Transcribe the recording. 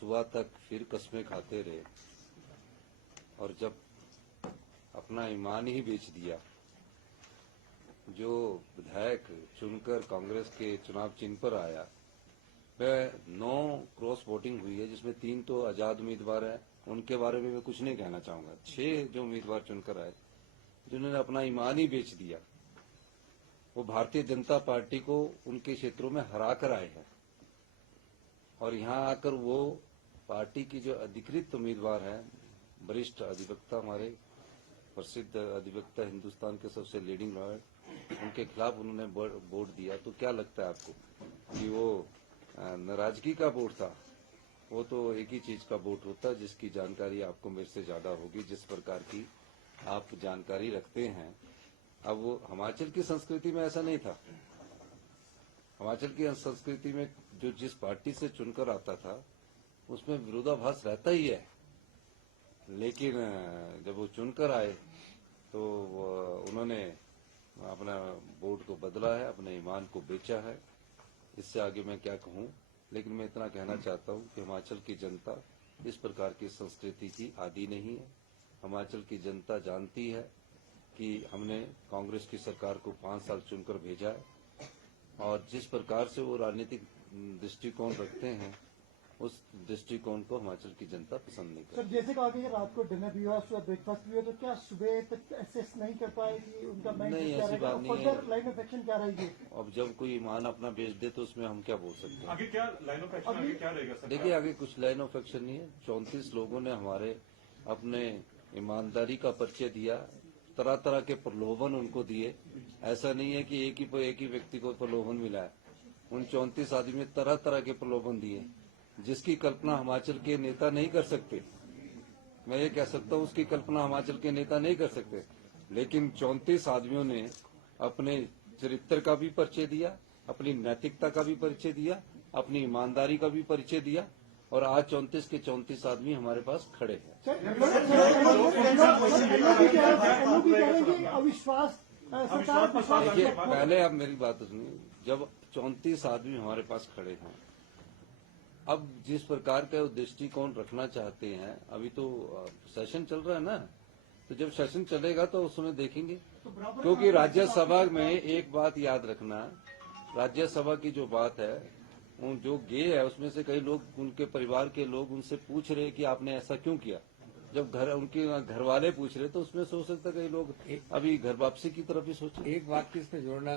सुबह तक फिर कस्में खाते रहे और जब अपना ईमान ही बेच दिया, जो विधायक चुनकर कांग्रेस के चुनाव चिन्ह पर आया, वह 9 क्रॉस वोटिंग हुई है, जिसमें 3 तो आजाद उम्मीदवार हैं। उनके बारे में मैं कुछ नहीं कहना चाहूंगा। 6 जो उम्मीदवार चुनकर आए, जिन्होंने अपना ईमान ही बेच दिया, वो भारतीय जनता पार्टी को उनके क्षेत्रों में हरा कर आए हैं और यहाँ आकर वो पार्टी की जो अधिकृत उम्मीदवार हैं, वरिष्ठ अधिवक्ता, हमारे प्रसिद्ध अधिवक्ता, हिंदुस्तान के सबसे लीडिंग लॉयर, उनके खिलाफ उन्होंने वोट दिया। तो क्या लगता है आपको कि वो नाराजगी का वोट था? वो तो एक ही चीज का वोट होता है जिसकी जानकारी आपको मेरे से ज्यादा होगी, जिस प्रकार की आप जानकारी रखते हैं। अब वो हिमाचल की संस्कृति में ऐसा नहीं था। हिमाचल की संस्कृति में जो जिस पार्टी से चुनकर आता था उसमें विरोधाभास रहता ही है, लेकिन जब वो चुनकर आए तो उन्होंने अपना वोट को बदला है, अपने ईमान को बेचा है। इससे आगे मैं क्या कहूं, लेकिन मैं इतना कहना चाहता हूं कि हिमाचल की जनता इस प्रकार की संस्कृति की आदी नहीं है। हिमाचल की जनता जानती है कि हमने कांग्रेस की सरकार को 5 साल चुनकर भेजा है और जिस प्रकार से वो राजनीतिक दृष्टिकोण रखते हैं, उस दृष्टिकोण को हिमाचल की जनता पसंद नहीं करती। सर, जैसे कहा कि रात को डिनर भी हुआ, सुबह ब्रेकफास्ट भी हुआ, तो क्या सुबह तक एसेस नहीं कर पाएगी उनका माइंड? नहीं, ऐसी बात नहीं है। लाइन ऑफ एक्शन क्या रहेगी? अब जब कोई ईमान अपना बेच दे तो उसमें हम क्या बोल सकते हैं? आगे क्या लाइन ऑफ एक्शन आगे क्या रहेगा सर? देखिए, आगे कुछ लाइन ऑफ एक्शन नहीं है। 34 लोगों ने हमारे अपने ईमानदारी का परिचय दिया, तरह तरह के प्रलोभन उनको दिए। ऐसा नहीं है कि एक ही व्यक्ति को प्रलोभन मिला है। उन 34 आदमी ने तरह तरह के प्रलोभन दिए, जिसकी कल्पना हिमाचल के नेता नहीं कर सकते। मैं ये कह सकता हूँ उसकी कल्पना हिमाचल के नेता नहीं कर सकते, लेकिन 34 आदमियों ने अपने चरित्र का भी परिचय दिया, अपनी नैतिकता का भी परिचय दिया, अपनी ईमानदारी का भी परिचय दिया और आज 34 के 34 आदमी हमारे पास खड़े हैं। अविश्वास देखिए, पहले आप मेरी बात सुनिए। जब 34 आदमी हमारे पास खड़े हैं, अब जिस प्रकार का दृष्टिकोण रखना चाहते हैं, अभी तो सेशन चल रहा है ना, तो जब सेशन चलेगा तो उस समय देखेंगे। क्योंकि राज्यसभा में एक बात याद रखना, राज्यसभा की जो बात है, जो गे है उसमें से कई लोग, उनके परिवार के लोग उनसे पूछ रहे कि आपने ऐसा क्यों किया। जब उनके घर वाले पूछ रहे तो उसमें सोच सकता कई लोग अभी घर वापसी की तरफ ही सोचे। एक बात की इसमें जोड़ना